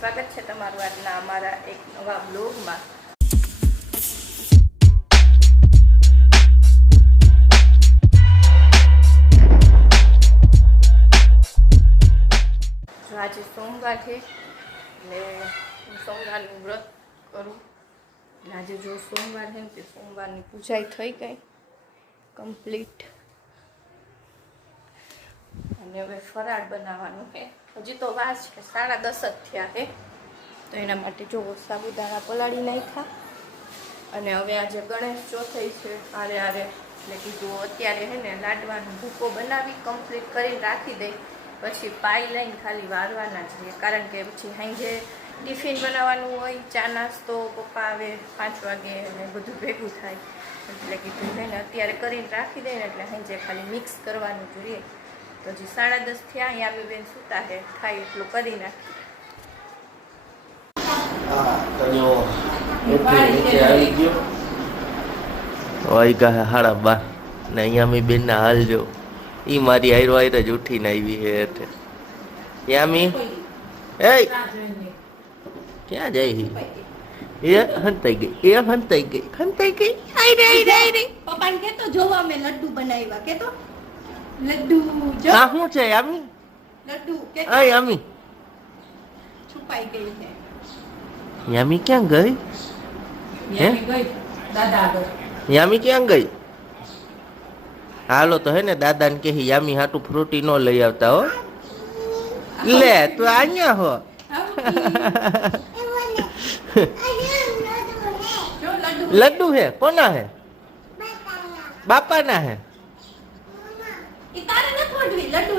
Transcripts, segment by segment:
સ્વાગત છે તમારું આજના અમારા એક નવા બ્લોગમાં। જો આજે સોમવાર છે એટલે હું સોમવારનું વ્રત કરું। આજે જો સોમવાર છે ને તે સોમવારની પૂજા થઈ ગઈ કમ્પ્લીટ, અને હવે ફરાળ બનાવવાનું છે। હજી તો વાર છે, 10:30 જ થયા છે, તો એના માટે જો સાબુદાણા પલાળી નાખ્યા। અને હવે આજે ગણેશ ચોથઈ છે આરે એટલે કીધું અત્યારે છે ને લાડવાનો ભૂકો બનાવી કમ્પ્લીટ કરીને રાખી દઈ, પછી પાઈ લઈને ખાલી વારવાના જ રહીએ, કારણ કે પછી સાંજે ટિફિન બનાવવાનું હોય, ચા નાસ્તો પપ્પા આવે 5 વાગે અને બધું ભેગું થાય, એટલે કીધું છે ને અત્યારે કરીને રાખી દઈએ ને એટલે સાંજે ખાલી મિક્સ કરવાનું જોઈએ। તો હજી 10:30 થયા, અહીંયા બી બેન સૂતા છે, થાય એટલું કરી નાખીએ। વાગ્યા 12:30 ને અહીંયા મેં બેન ના હાલ જો ઈ મારી આયરો જ ઉઠીને આવી હે એટલે યામી એ ક્યાં જાય એ હંતાઈ ગઈ આઈ પપ્પાને કેતો જોવા મેં લડ્ડુ બનાવ્યા, કેતો લડ્ડુ જો આ શું છે યામી લડ્ડુ કે આ યામી છુપાઈ ગઈ છે। યામી ક્યાં ગઈ? યામી ગઈ દાદા આગળ। યામી ક્યાં ગઈ? હાલો તો હે ને દાદા ને કહી યામી હાટું ફ્રૂટી નો લઈ આવતા હો। લે તું અહીંયા હો લડ્ડુ હે કોના હે? બાપા ના હે? તારે નથી મોડવી લડ્ડુ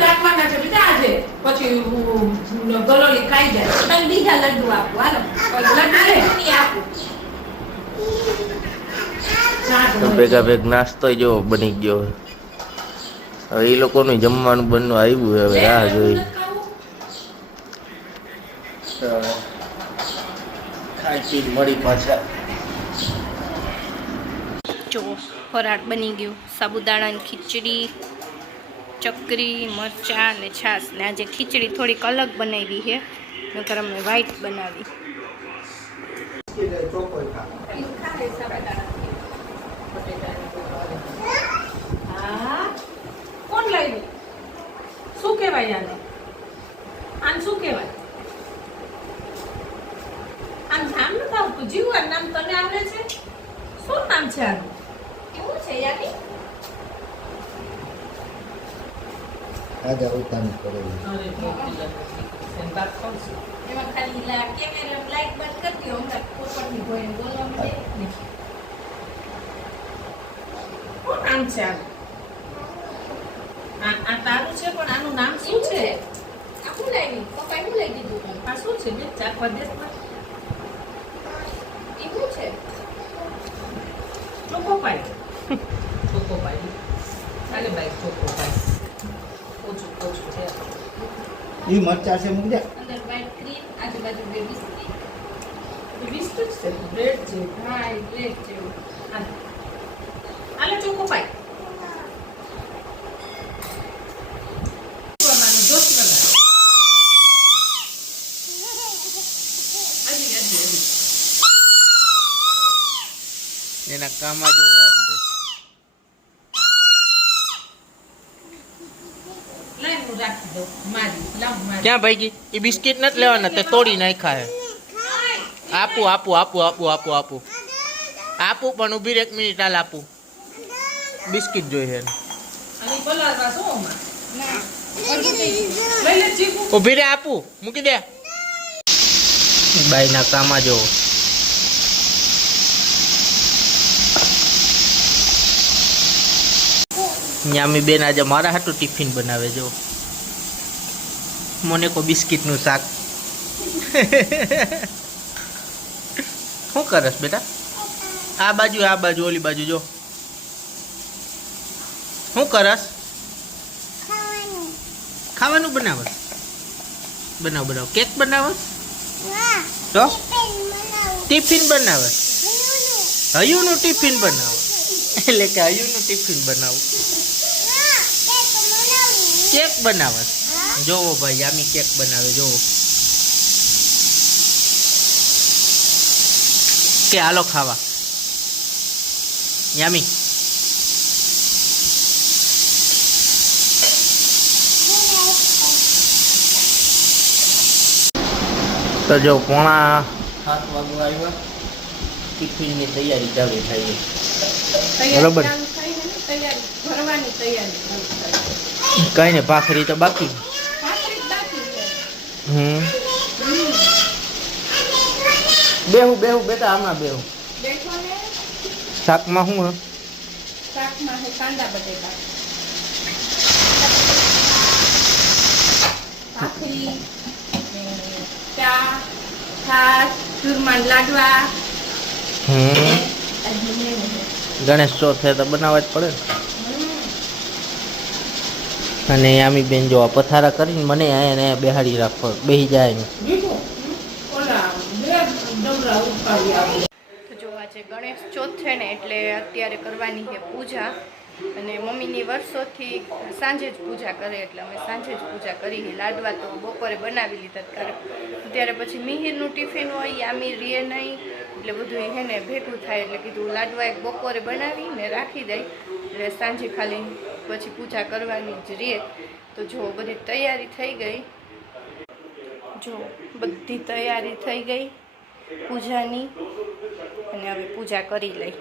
રાખવાના છે બેટા આજે, પછી ગલોલી ખાઈ જાય, તને બીજા લડ્ડુ આપું, હાલો લડ્ડુ નહીં આપું। તો ભેગા ભેગ નાસ્તો જો બની ગયો, હવે એ લોકોનું જમવાનું બનવું આવ્યું, હવે રાહ જોઈ ખાઈ પી મળી પાછા। જો ફરાળ બની ગયું, સાબુદાણાની ખીચડી, ચકરી, મરચાં અને છાશ। ને આજે ખીચડી થોડીક અલગ બનાવી છે, નકર અમે વ્હાઈટ બનાવી। કોણ લાવ્યું? શું કહેવાય આને? આને શું કહેવાય? આમ નામ નથી આવતું, જીવન નામ તને આવડે છે? શું નામ છે આનું? કેવું છે યાદી? આજા ઉતાની કરેલી અરે વાત કહું છું. એમાં ખાલી કેમેરા લાઈટ બંધ કરી દો, હમણાં પોપટની ભોયને બોલવામાં દે ને। શું નામ છે આનું? આ તારું છે, પણ આનું નામ શું છે? આ શું લાવી? પપ્પાએ શું લઈ દીધું તને? આ શું છે? બે ચાર પ્રદેશમાં એ શું છે? ચોકોપાઈ. ચોકોપાઈ. ચાલે ભાઈ ચોકોપાઈ. ઓછું છે. ઈ મરચા છે મૂકજે અંદર વ્હાઈટ ક્રીમ, આજુબાજુ બે બિસ્કિટ। બિસ્કિટ છે, બ્રેડ છે. હા એ બ્રેડ જેવું। આલે ચોકોપાઈ. જોશ લગાડ. એના કામમાં જો આ બધે લાઈન હું રાખી દઉં. મારી લાવ મારી. ક્યાં ભાઈ એ બિસ્કિટ નથી લેવાના, તે તોડી નાખ્યા હે। આપું પણ ઉભી રે 1 મિનિટ, હાલ આપું, બિસ્કિટ જોઈએ અને પલાળવા શું આમાં? લઈ લે ચીકુ. ઉભી રે, આપું, મૂકી દે। બાઈ ના કામમાં જો યામી બેન આજે મારા હાટું ટિફિન બનાવે જો, મને કો બિસ્કિટ નું શાક। શું કરસ બેટા? આ બાજુ ઓલી બાજુ જો શું કરસ? ખાવાનું બનાવસ? બનાવ કેક બનાવસ? તો ટિફિન બનાવસ? હયુનું ટિફિન બનાવ, એટલે કે હયુનું ટિફિન બનાવું, કેક બનાવસ? જોવો ભાઈ યામી કેક બનાવે, જોવો કે હાલો ખાવા યામી તો જો 6:45 વાગવા આવ્યા ટિફિનની તૈયારી ચાલુ થઈ બરોબર તૈયારી ભરવાની તૈયારી કઈ ને ભાખરી તો બાકી બેહું બેટા આમાં બેહું બેઠો ને શાકમાં શું શાકમાં છે કાંદા બટેટા ભાખરી ચા છાશ ચૂરમાન લાડવા ગણેશ ચોથ તો બનાવવા જ પડે અને આમી બેન જો પથારા કરીને મને અહીંયા બેહાડી રાખો બેહી જાય ને તો જો આજે ગણેશ ચોથ છે ને એટલે અત્યારે કરવાની છે પૂજા અને મમ્મીની વર્ષોથી સાંજે જ પૂજા કરે એટલે અમે સાંજે જ પૂજા કરી લાડવા તો બપોરે બનાવી લીધા કારણ ત્યારે પછી મિહિરનું ટિફિન હોય યામી રીએ નહીં એટલે બધું હે ને ભેગું થાય એટલે કીધું લાડવા એક બપોરે બનાવીને રાખી દઈ એટલે સાંજે ખાલી પછી પૂજા કરવાની જ રીએ તો જો બધી તૈયારી થઈ ગઈ જો બધી તૈયારી થઈ ગઈ પૂજાની અને હવે પૂજા કરી લઈ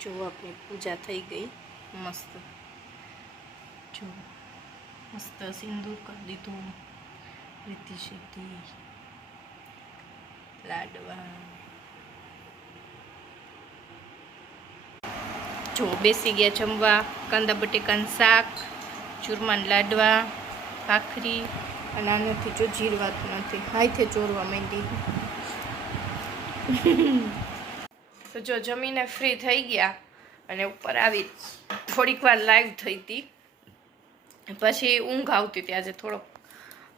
જો આપણી પૂજા થઈ ગઈ મસ્ત જો મસ્ત સિંદૂર કરી દીધું રીતિ સિદ્ધિ લાડવા જો બેસી ગયા જમવા કાંદા બટેકાનું શાક ચૂરમાન લાડવા ભાખરી અને આનાથી જો જીરવાતું નથી હાથે ચોરવા માંડી તો જો જમીને ફ્રી થઈ ગયા અને ઉપર આવી થોડીક વાર લાઈવ થઈ હતી પછી ઊંઘ આવતી હતી આજે થોડોક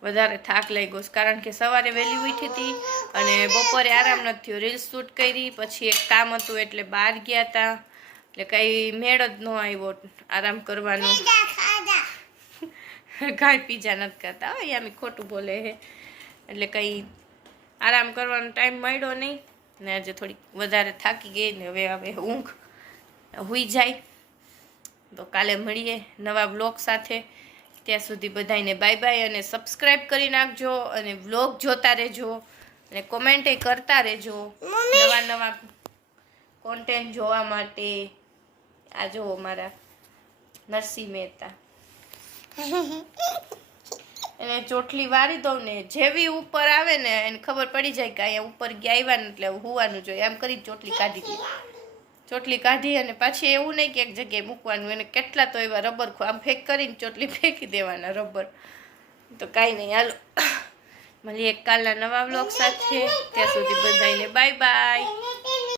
વધારે થાક લાગ્યો કારણ કે સવારે વહેલી ઉઠી હતી અને બપોરે આરામ નથી થયો રીલ્સ શૂટ કરી પછી એક કામ હતું એટલે બહાર ગયા હતા એટલે કંઈ મેળ જ ન આવ્યો આરામ કરવાનો કાંઈ પીઝા નથી કરતા અહીંયા મેં ખોટું બોલે હે એટલે કંઈ આરામ કરવાનો ટાઈમ મળ્યો નહીં ને આજે થોડીક વધારે થાકી ગઈ ને હવે ઊંઘ હુઈ જાય તો કાલે મળીએ નવા બ્લોગ સાથે ત્યાં સુધી બધાને બાય બાય, અને સબસ્ક્રાઈબ કરી નાખજો, અને વ્લોગ જોતા રહેજો, અને કોમેન્ટ કરતા રહેજો નવા નવા કોન્ટેન્ટ જોવા માટે. આ જુઓ મારા નરસિંહ મહેતા, એને ચોટલી વારી દઉં ને જેવી ઉપર આવે ને એને ખબર પડી જાય કે અહીંયા ઉપર ગયા આવ્યા ને એટલે હોવાનું જોઈએ, એમ કરી ચોટલી કાઢી દી. ચોટલી કાઢી અને પાછી એવું નહીં કે એક જગ્યાએ મૂકવાનું, એને કેટલા તો એવા રબર આમ ફેંક કરીને ચોટલી ફેંકી દેવાના રબર. તો કાંઈ નહીં, હાલો મળીએ કાલના નવા વ્લોગ સાથે. ત્યાં સુધી બધાને બાય બાય.